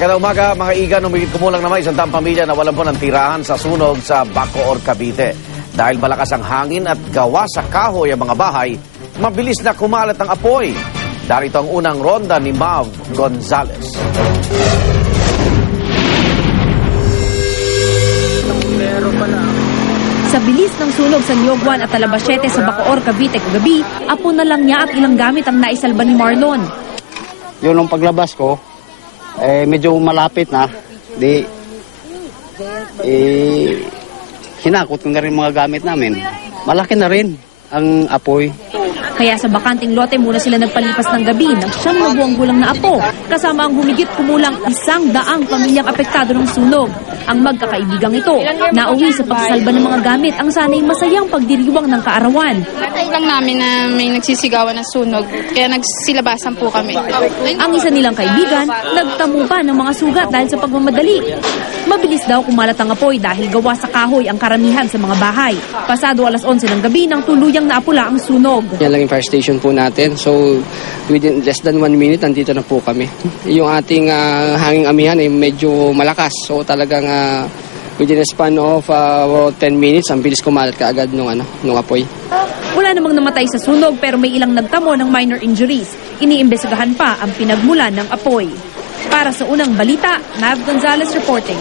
Magandang umaga mga igan, umigit kumulang naman 100 pamilya na walang po ng tirahan sa sunog sa Bacoor, Cavite. Dahil malakas ang hangin at gawa sa kahoy ang mga bahay, mabilis na kumalat ang apoy. Darito ang unang ronda ni Mav Gonzales. Sa bilis ng sunog sa Niyogwan at Talabasiete sa Bacoor, Cavite kagabi, apo na lang niya at ilang gamit ang naisalba ni Marlon. Yun ang paglabas ko, medyo malapit na. Hinakot ko na rin mga gamit namin. Malaki na rin ang apoy. Kaya sa bakanting lote muna sila nagpalipas ng gabi ng 9 buwang gulang na apo, kasama ang humigit kumulang 100 pamilyang apektado ng sunog. Ang magkakaibigang ito, nauwi sa pagsasalba ng mga gamit ang sanay masayang pagdiriwang ng kaarawan. Nakita lang namin na may nagsisigawan ng sunog, kaya nagsilabasan po kami. Ang isa nilang kaibigan, nagtamo pa ng mga sugat dahil sa pagmamadali. Mabilis daw kumalat ang apoy dahil gawa sa kahoy ang karamihan sa mga bahay. Pasado 11:00 ng gabi nang tuluyang naapula ang sunog. Yan lang yung fire station po natin. So, within less than 1 minute, nandito na po kami. Yung ating hanging amihan ay medyo malakas. So, talagang within a span of 10 minutes, ang bilis kumalat kaagad nung apoy. Wala namang namatay sa sunog pero may ilang nagtamo ng minor injuries. Iniimbestigahan pa ang pinagmulan ng apoy. Para sa unang balita, Mav Gonzales reporting.